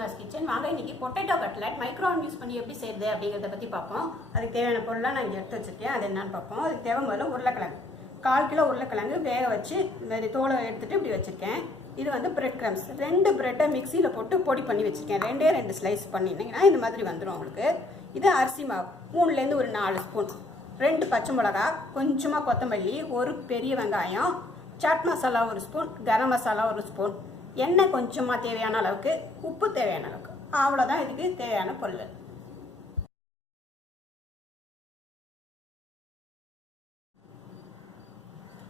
Sona's kitchen. வாங்க இன்னைக்கு potato cutlet micro oven use பண்ணி எப்படி செய்யுது அப்படிங்கிறத பற்றி பார்ப்போம். அதுக்கு தேவையான பொருளாக நான் இங்கே எடுத்து வச்சுருக்கேன். அது என்னன்னு பார்ப்போம். அதுக்கு தேவை முதல்ல உருளைக்கிழங்கு 1/4 கிலோ உருளைக்கிழங்கு வேக வச்சு இந்த மாதிரி தோலை எடுத்துகிட்டு இப்படி வச்சுருக்கேன். இது வந்து பிரெட் கிரம்ஸ் 2 பிரெட்டை மிக்சியில் போட்டு பொடி பண்ணி வச்சுருக்கேன். 2 ஸ்லைஸ் பண்ணிங்கன்னா இந்த மாதிரி வந்துடும் உங்களுக்கு. இது அரிசி மாவு 3லேருந்து ஒரு 4 ஸ்பூன், 2 பச்சை மிளகா, கொஞ்சமாக கொத்தமல்லி, ஒரு பெரிய வெங்காயம், chat masala 1 spoon, garam masala 1 spoon, எண்ணெய் கொஞ்சமாக தேவையான அளவுக்கு, உப்பு தேவையான அளவுக்கு. அவ்வளோதான் இதுக்கு தேவையான பொருள்.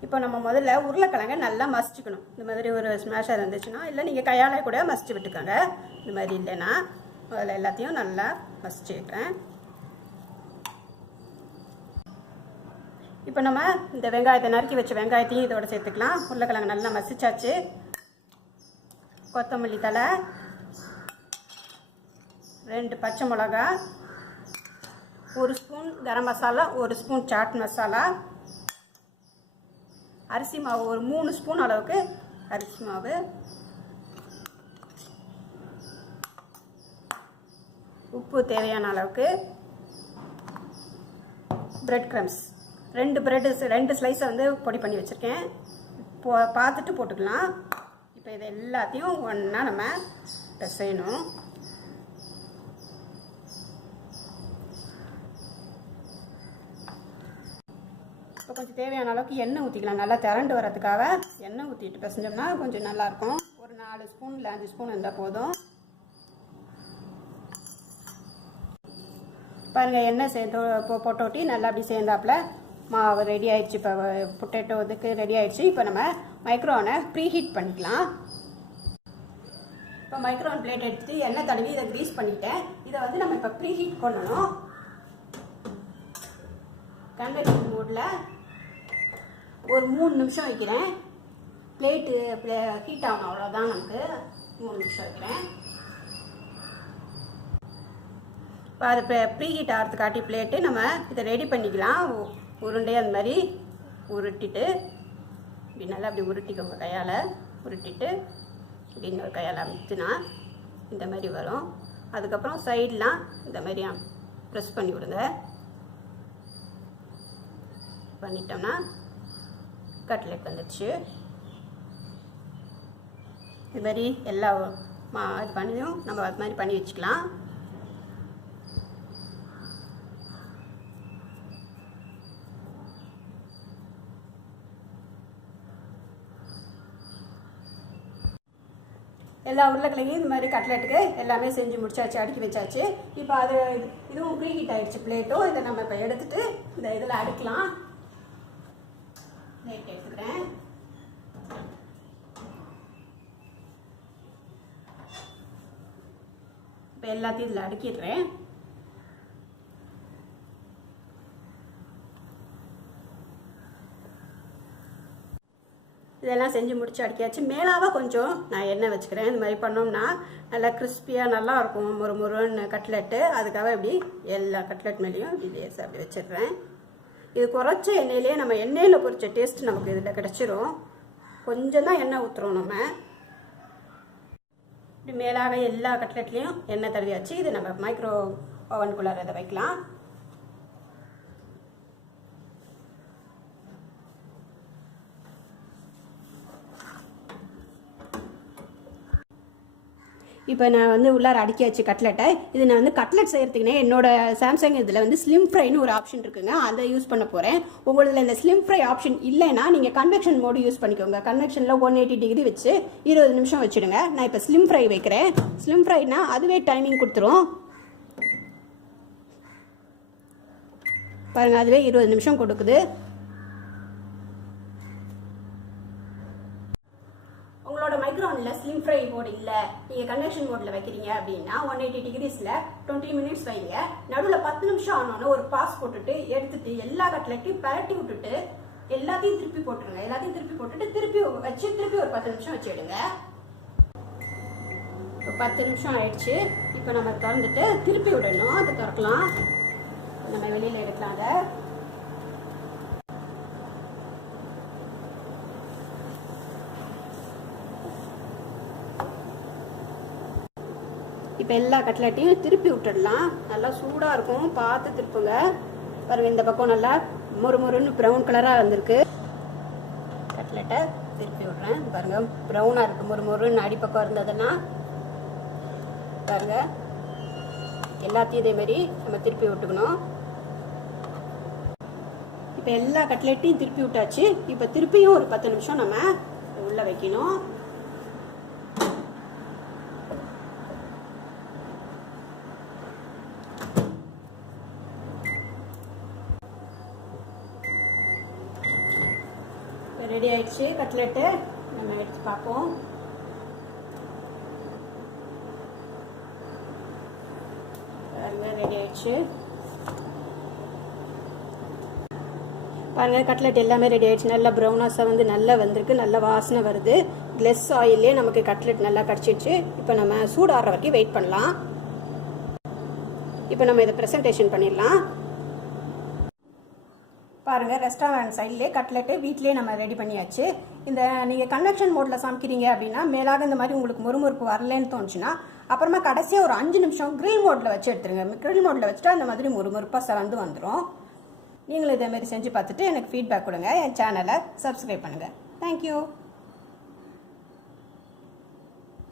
இப்போ நம்ம முதல்ல உருளைக்கிழங்கை நல்லா மசிச்சுக்கணும். இந்த மாதிரி ஒரு ஸ்மாஷர் இருந்துச்சுன்னா, இல்லை நீங்கள் கையால் கூட மசிச்சு விட்டுக்கோங்க. இந்த மாதிரி இல்லைன்னா முதல்ல எல்லாத்தையும் நல்லா மசிச்சு வைக்கிறேன். இப்போ நம்ம இந்த வெங்காயத்தை நறுக்கி வச்ச வெங்காயத்தையும் இதோட சேர்த்துக்கலாம். உருளைக்கிழங்கு நல்லா மசிச்சாச்சு. கொத்தமல்லி தழை, 2 பச்சை மிளகா, 1 spoon garam masala, 1 spoon chat masala, அரிசி மாவு ஒரு 3 ஸ்பூன் அளவுக்கு அரிசி மாவு, உப்பு தேவையான அளவுக்கு, பிரெட் கிரம்ஸ் 2 ஸ்லைஸை வந்து பொடி பண்ணி வச்சுருக்கேன். பார்த்துட்டு போட்டுக்கலாம். இப்போ இது எல்லாத்தையும் ஒன்றா நம்ம செய்யணும். இப்போ கொஞ்சம் தேவையான அளவுக்கு எண்ணெய் ஊற்றிக்கலாம். நல்லா திரண்டு வரதுக்காக எண்ணெய் ஊற்றிட்டு பிசைஞ்சோம்னா கொஞ்சம் நல்லாயிருக்கும். ஒரு 4 ஸ்பூன் இல்லை 5 ஸ்பூன் இருந்தால் போதும். பாருங்கள், எண்ணெய் சேர்த்து போட்டோட்டி நல்லா அப்படி சேர்ந்தாப்புல மாவு ரெடி ஆயிடுச்சு. இப்போ பொட்டேட்டோ இதுக்கு ரெடி ஆயிடுச்சு. இப்போ நம்ம மைக்ரோவனை ப்ரீ ஹீட் பண்ணிக்கலாம். இப்போ மைக்ரோவன் பிளேட் எடுத்து எண்ணெய் தடவி இதை க்ரீஸ் பண்ணிட்டேன். இதை வந்து நம்ம இப்போ ப்ரீ ஹீட் பண்ணணும். கன்வெக்ஷன் மோடில் ஒரு 3 நிமிஷம் வைக்கிறேன். பிளேட்டு ஹீட் ஆகணும், அவ்வளோதான். நமக்கு 3 நிமிஷம் வைக்கிறேன். இப்போ அது ப்ரீ ஹீட் ஆகிறதுக்காட்டி பிளேட்டு நம்ம இதை ரெடி பண்ணிக்கலாம். உருண்டையாக அந்த மாதிரி உருட்டிட்டு இப்படி நல்லா அப்படி உருட்டிக்கோங்க. கையால் உருட்டிட்டு இப்படின்னு ஒரு கையால் அமுத்தினா இந்த மாதிரி வரும். அதுக்கப்புறம் சைடெலாம் இந்த மாதிரி ப்ரெஸ் பண்ணி விடுங்க. பண்ணிட்டோம்னா கட்லெட் வந்துடுச்சு. இது மாதிரி எல்லா இது பண்ணியும் நம்ம அது மாதிரி பண்ணி வச்சுக்கலாம். எல்லா உருளைக்கிழங்கையும் இந்த மாதிரி கட்லெட்டுக்கு எல்லாமே செஞ்சு முடிச்சாச்சு, அடுக்கி வச்சாச்சு. இப்போ அது இதுவும் ப்ரீ ஹீட் ஆகிடுச்சு பிளேட்டும். இதை நம்ம இப்போ எடுத்துகிட்டு இந்த இதில் அடுக்கலாம். பிளேட் எடுத்துக்கிறேன். இப்போ எல்லாத்தையும் இதில் அடுக்கிடுறேன். இதெல்லாம் செஞ்சு முடிச்சு அடிக்காச்சு. மேலாக கொஞ்சம் நான் எண்ணெய் வச்சுக்கிறேன். இந்த மாதிரி பண்ணோம்னா நல்லா கிறிஸ்பியாக நல்லா இருக்கும், முறுன்னு கட்லெட்டு. அதுக்காக இப்படி எல்லா கட்லெட் மேலேயும் இப்படி லேசாக அப்படி வச்சிடுறேன். இது குறைச்ச எண்ணெயிலே நம்ம எண்ணெயில் பொரிச்ச டேஸ்ட் நமக்கு இதில் கிடச்சிரும். கொஞ்சம் தான் எண்ணெய் ஊற்றுறோம் நம்ம. இப்படி மேலாக எல்லா கட்லெட்லேயும் எண்ணெய் தடவியாச்சு. இது நம்ம மைக்ரோ ஓவனுக்குள்ளார இதை வைக்கலாம். இப்போ நான் வந்து உள்ளார அடுக்கியாச்சு கட்லெட்டை. இது நான் வந்து கட்லெட் செய்கிறதுக்குனே என்னோட சாம்சங் இதில் வந்து ஸ்லிம் ஃப்ரைன்னு ஒரு ஆப்ஷன் இருக்குங்க, அதை யூஸ் பண்ண போகிறேன். உங்களில் இந்த ஸ்லிம் ஃப்ரை ஆப்ஷன் இல்லைன்னா நீங்கள் கன்வெக்ஷன் மோடு யூஸ் பண்ணிக்கோங்க. கன்வெக்ஷனில் 180 டிகிரி வச்சு 20 நிமிஷம் வச்சுடுங்க. நான் இப்போ ஸ்லிம் ஃப்ரை வைக்கிறேன். ஸ்லிம் ஃப்ரைனா அதுவே டைமிங் கொடுத்துரும். பாருங்கள், அதுவே 20 நிமிஷம் கொடுக்குது. உங்களோட மைக்ரோவனில் ஸ்லிம் ஃப்ரை மோட் இல்லை, நீங்கள் கன்வெக்ஷன் மோடில் வைக்கிறீங்க அப்படின்னா 180 டிகிரிஸில் 20 மினிட்ஸ் வைங்க. நடுவில் 10 நிமிஷம் ஆனோன்னு ஒரு பாஸ் போட்டுட்டு எடுத்துட்டு எல்லா கட்லெட்டையும் பரட்டி விட்டுட்டு எல்லாத்தையும் திருப்பி போட்டுருங்க. எல்லாத்தையும் திருப்பி போட்டுட்டு திருப்பி வச்சு திருப்பி ஒரு 10 நிமிஷம் வச்சுடுங்க. இப்போ 10 நிமிஷம் ஆயிடுச்சு. இப்போ நம்ம திறந்துட்டு திருப்பி விடணும். அதை திறக்கலாம். நம்ம வெளியில் எடுக்கலாம். அதை இப்போ எல்லா கட்லெட்டையும் திருப்பி விட்டுடலாம். நல்லா சூடாக இருக்கும், பார்த்து திருப்புங்க. பாருங்கள், இந்த பக்கம் நல்லா மொறுமொறுன்னு ப்ரௌன் கலராக வந்திருக்கு. கட்லெட்டை திருப்பி விட்றேன். பாருங்கள், ப்ரௌனாக இருக்குது, மொறுமொறுன்னு அடிப்பக்கம் இருந்ததுன்னா. பாருங்கள், எல்லாத்தையும் இதேமாரி நம்ம திருப்பி விட்டுக்கணும். இப்போ எல்லா கட்லெட்டையும் திருப்பி விட்டாச்சு. இப்போ திருப்பியும் ஒரு 10 நிமிஷம் நம்ம உள்ளே வைக்கணும். ரெடி ஆயிடுச்சு கட்லெட்டு. நம்ம எடுத்து பார்ப்போம். ரெடி ஆயிடுச்சு பாருங்கள். கட்லெட் எல்லாமே ரெடி ஆயிடுச்சு. நல்லா ப்ரௌனாஸாக வந்து நல்லா வந்திருக்கு, நல்ல வாசனை வருது. கிளஸ் ஆயிலே நமக்கு கட்லெட் நல்லா கடிச்சிடுச்சு. இப்போ நம்ம சூடாடுற வரைக்கும் வெயிட் பண்ணலாம். இப்போ நம்ம இதை ப்ரெசன்டேஷன் பண்ணிடலாம். பாருங்கள், ரெஸ்டாரண்ட் சைட்லேயே கட்லெட்டு வீட்டிலே நம்ம ரெடி பண்ணியாச்சு. இந்த நீங்கள் கன்வெக்ஷன் மோடில் சமைக்கிறீங்க அப்படின்னா மேலாக இந்த மாதிரி உங்களுக்கு முறுமுறுப்பு வரலன்னு தோணுச்சுன்னா அப்புறமா கடைசியாக ஒரு 5 நிமிஷம் கிரில் மோடில் வச்சு எடுத்துருங்க. கிரில் மோடில் வச்சுட்டு அந்த மாதிரி முறுமுறுப்பாக செவந்து வந்துடும். நீங்களும் இதேமாரி செஞ்சு பார்த்துட்டு எனக்கு ஃபீட்பேக் கொடுங்க. என் சேனலை சப்ஸ்கிரைப் பண்ணுங்கள். தேங்க்யூ.